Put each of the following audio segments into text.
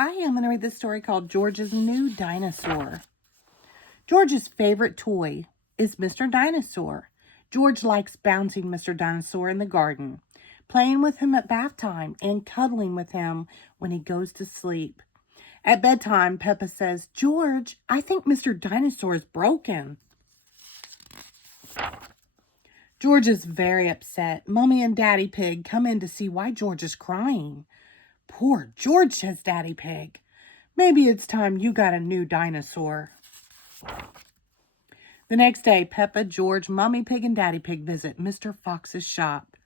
Hi, I'm going to read this story called George's New Dinosaur. George's favorite toy is Mr. Dinosaur. George likes bouncing Mr. Dinosaur in the garden, playing with him at bath time, and cuddling with him when he goes to sleep. At bedtime, Peppa says, "George, I think Mr. Dinosaur is broken." George is very upset. Mommy and Daddy Pig come in to see why George is crying. "Poor George," says Daddy Pig. "Maybe it's time you got a new dinosaur." The next day, Peppa, George, Mummy Pig, and Daddy Pig visit Mr. Fox's shop.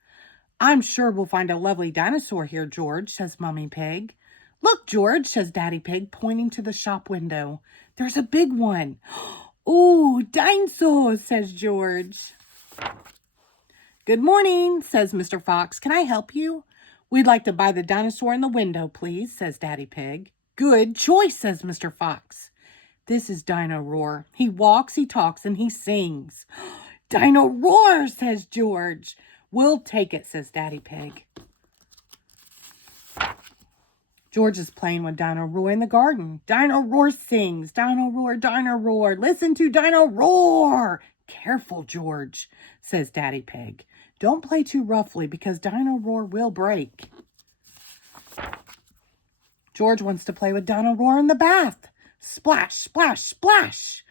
"I'm sure we'll find a lovely dinosaur here, George," says Mummy Pig. "Look, George," says Daddy Pig, pointing to the shop window. "There's a big one." "Ooh, dinosaur," says George. "Good morning," says Mr. Fox. "Can I help you?" "We'd like to buy the dinosaur in the window, please," says Daddy Pig. "Good choice," says Mr. Fox. "This is Dino Roar. He walks, he talks, and he sings." "Dino Roar," says George. "We'll take it," says Daddy Pig. George is playing with Dino Roar in the garden. Dino Roar sings. Dino Roar, Dino Roar. Listen to Dino Roar. "Careful, George," says Daddy Pig. "Don't play too roughly because Dino Roar will break." George wants to play with Dino Roar in the bath. Splash, splash, splash.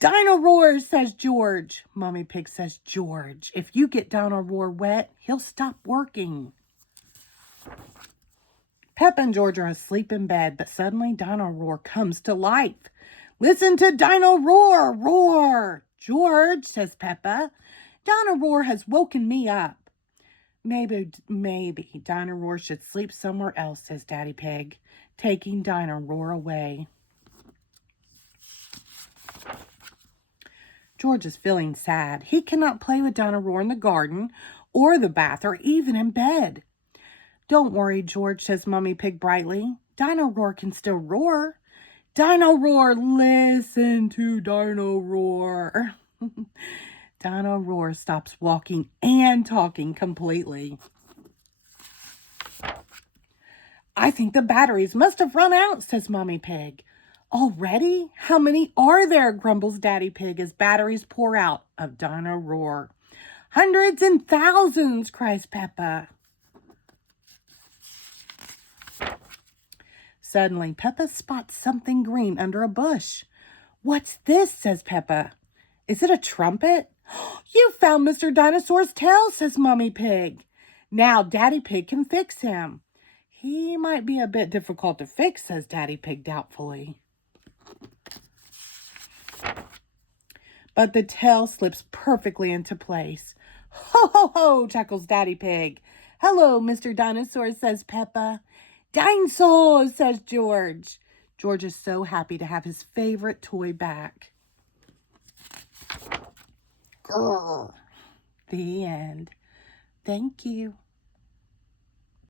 "Dino Roar," says George. Mummy Pig says, "George, if you get Dino Roar wet, he'll stop working." Peppa and George are asleep in bed, but suddenly Dino Roar comes to life. "Listen to Dino Roar, roar." "George," says Peppa, "Dino Roar has woken me up." Maybe Dino Roar should sleep somewhere else," says Daddy Pig, taking Dino Roar away. George is feeling sad. He cannot play with Dino Roar in the garden or the bath or even in bed. "Don't worry, George," says Mummy Pig brightly. "Dino Roar can still roar." "Dino Roar, listen to Dino Roar." Dino Roar stops walking and talking completely. "I think the batteries must have run out," says Mummy Pig. "Already? How many are there?" grumbles Daddy Pig as batteries pour out of Dino Roar. "Hundreds and thousands," cries Peppa. Suddenly, Peppa spots something green under a bush. "What's this?" says Peppa. "Is it a trumpet?" "You found Mr. Dinosaur's tail," says Mummy Pig. "Now Daddy Pig can fix him." "He might be a bit difficult to fix," says Daddy Pig doubtfully. But the tail slips perfectly into place. "Ho, ho, ho," chuckles Daddy Pig. "Hello, Mr. Dinosaur," says Peppa. "Dinosaur," says George. George is so happy to have his favorite toy back. Grrr. The end. Thank you.